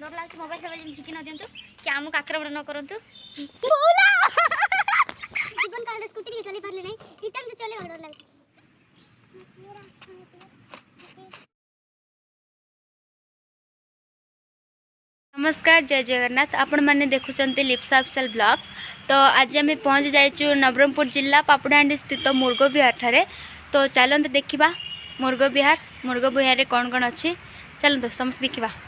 डर लाग मोबाइल सब शिखी न दिंतु कि आमको आक्रमण न करंतु जीवन काल स्कूटी के चली पारले नहीं रिटर्न से चले डर लाग। नमस्कार जय जगन्नाथ आपण मैंने देखुंत लिप्सा ऑफिशियल ब्लॉग्स। तो आज आम पहुँच जाइए नवरंगपुर जिला पापड़ाहांडी स्थित मुर्ग विहार ठारे। तो चलते देखा मुर्ग विहार कौन कौन अच्छी चलते समस्त देखा।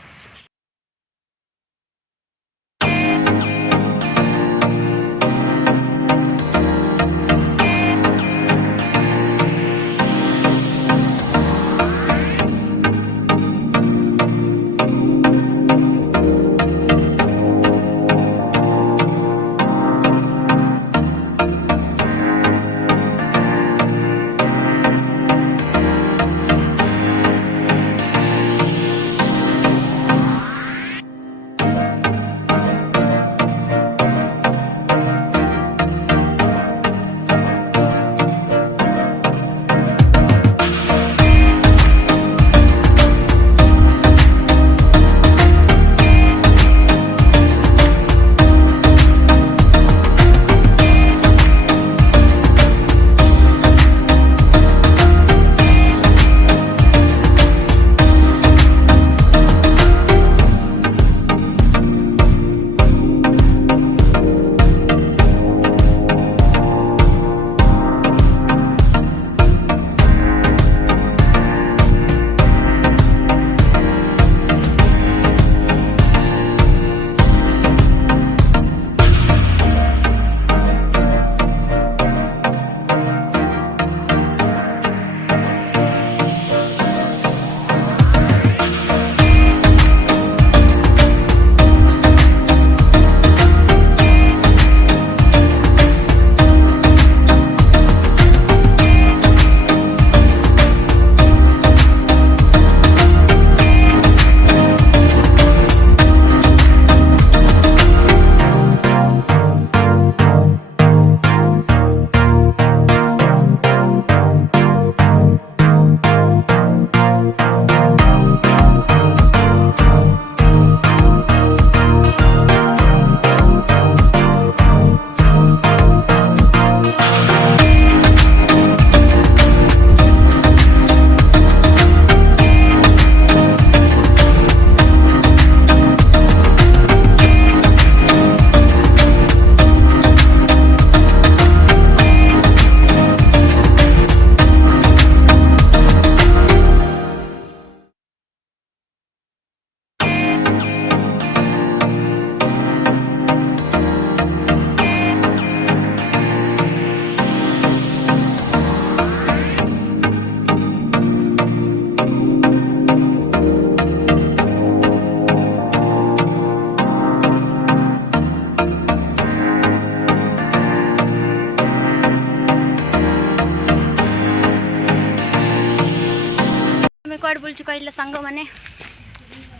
कड़ बोलचु कहले सांग माने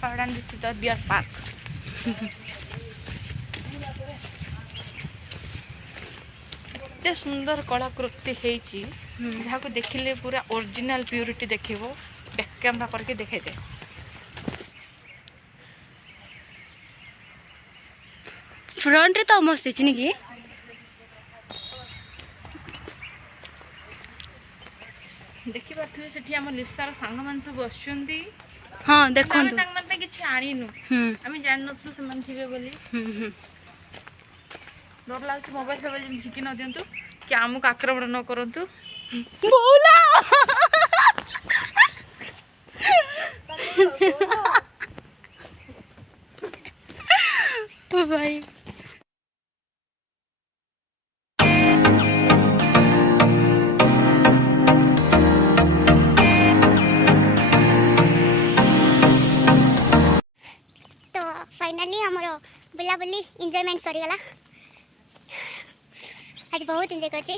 पापड़ाहांडी स्थित बियर पार्क। एते सुंदर कलाकृति हेची जहाँ को देखिले पूरा ओरिजिनल प्यूरिटी देखिबो बैक कैमरा करके देखे दे। फ्रंट रे तो मस्त है नी कि देखि पाथुए सेठी हम लिप्सार सांग मान सब बसचंदी। हां देखंतु सांग मान पे किछ आनीनु हम जान नथु से मन थिबे बोली डर लाग मोबाइल सब शिखी न दिंतु कि आमको आक्रमण न करंतु बोला ओ भाई फाइनली हमरो बुलाबुली एंजॉयमेंट सरीगला। आज बहुत एंजॉय करछि।